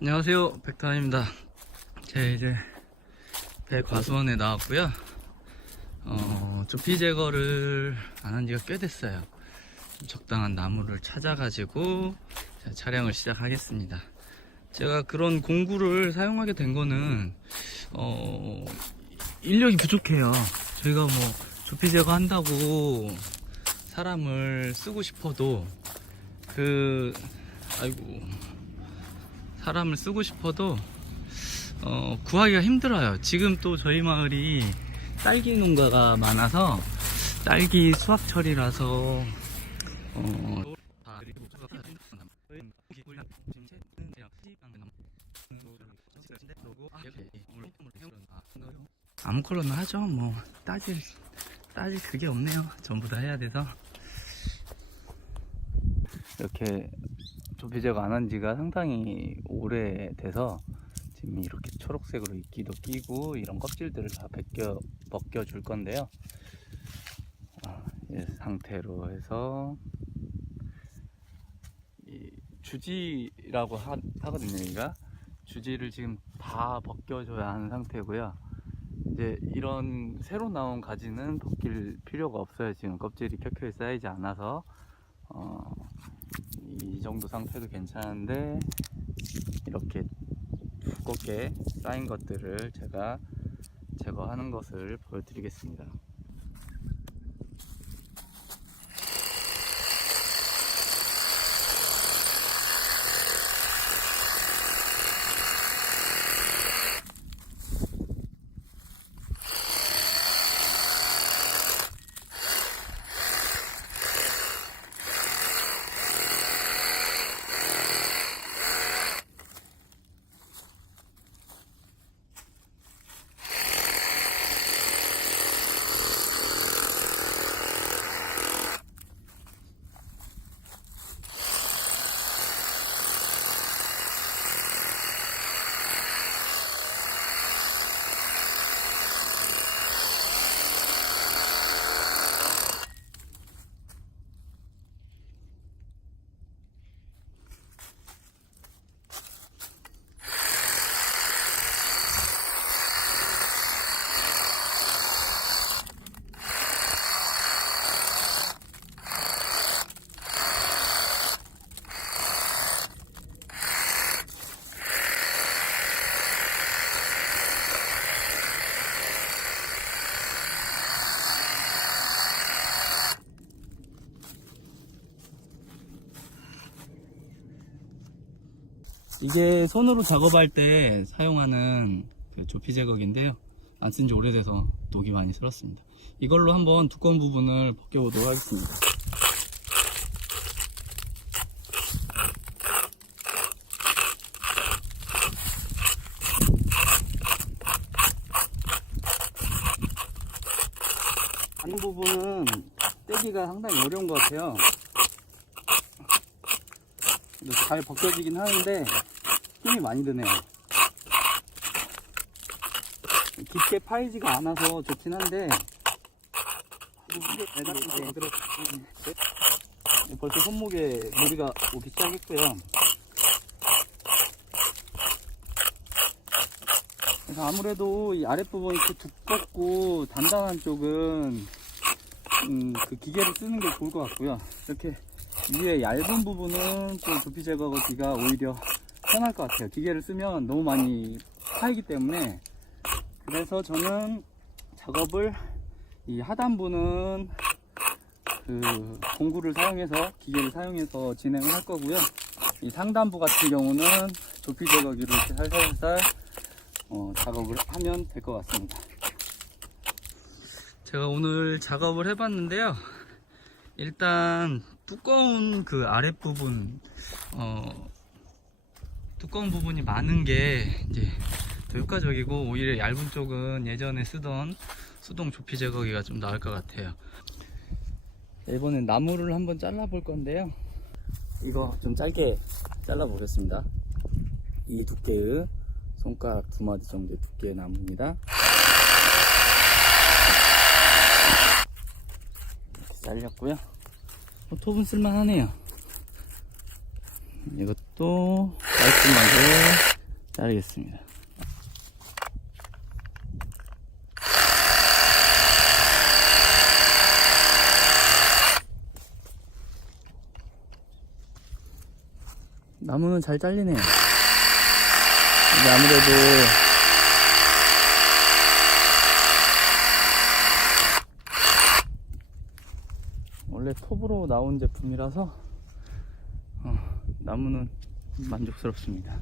안녕하세요. 백타입니다. 제 이제 배 과수원에 나왔고요. 어, 조피 제거를 안 한 지가 꽤 됐어요. 좀 적당한 나무를 찾아가지고 자, 촬영을 시작하겠습니다. 제가 그런 공구를 사용하게 된 거는 어, 인력이 부족해요. 저희가 뭐 조피 제거 한다고 사람을 쓰고 싶어도 그 아이고 사람을 쓰고 싶어도 어, 구하기가 힘들어요. 지금 또 저희 마을이 딸기 농가가 많아서 딸기 수확철이라서 어, 아무 컬러나 하죠. 뭐 따질 따질 그게 없네요. 전부 다 해야 돼서 이렇게 조피제가 안 한 지가 상당히 오래돼서 지금 이렇게 초록색으로 이끼도 끼고 이런 껍질들을 다 벗겨, 벗겨 줄 건데요. 아, 이 상태로 해서 이 주지라고 하, 하거든요, 여기가. 주지를 지금 다 벗겨줘야 하는 상태고요. 이제 이런 새로 나온 가지는 벗길 필요가 없어요. 지금 껍질이 켜켜이 쌓이지 않아서 어, 이 정도 상태도 괜찮은데 이렇게 두껍게 쌓인 것들을 제가 제거하는 것을 보여드리겠습니다. 이게 손으로 작업할 때 사용하는 그 조피 제거기인데요. 안 쓴 지 오래돼서 녹이 많이 슬었습니다. 이걸로 한번 두꺼운 부분을 벗겨보도록 하겠습니다. 다른 부분은 떼기가 상당히 어려운 것 같아요. 그래도 잘 벗겨지긴 하는데 힘이 많이 드네요. 깊게 파이지가 않아서 좋긴 한데 벌써 손목에 무리가 오기 시작했고요. 그래서 아무래도 이 아랫부분이 이렇게 두껍고 단단한 쪽은 음, 그 기계를 쓰는 게 좋을 것 같고요. 이렇게 위에 얇은 부분은 또 두피 제거기가 오히려 편할 것 같아요. 기계를 쓰면 너무 많이 파이기 때문에 그래서 저는 작업을 이 하단부는 그 공구를 사용해서 기계를 사용해서 진행을 할 거고요. 이 상단부 같은 경우는 두피 제거기로 이렇게 살살살 어, 작업을 하면 될 것 같습니다. 제가 오늘 작업을 해봤는데요. 일단 두꺼운 그 아랫부분 어 두꺼운 부분이 많은 게 이제 더 효과적이고 오히려 얇은 쪽은 예전에 쓰던 수동 조피 제거기가 좀 나을 것 같아요. 이번엔 나무를 한번 잘라 볼 건데요. 이거 좀 짧게 잘라 보겠습니다. 이 두께의 손가락 두 마디 정도의 두께의 나무입니다. 이렇게 잘렸고요. 뭐 톱은 쓸만하네요. 이것도 깔끔하게 자르겠습니다. 나무는 잘 잘리네요. 근데 아무래도 원래 톱으로 나온 제품이라서 어, 나무는 만족스럽습니다.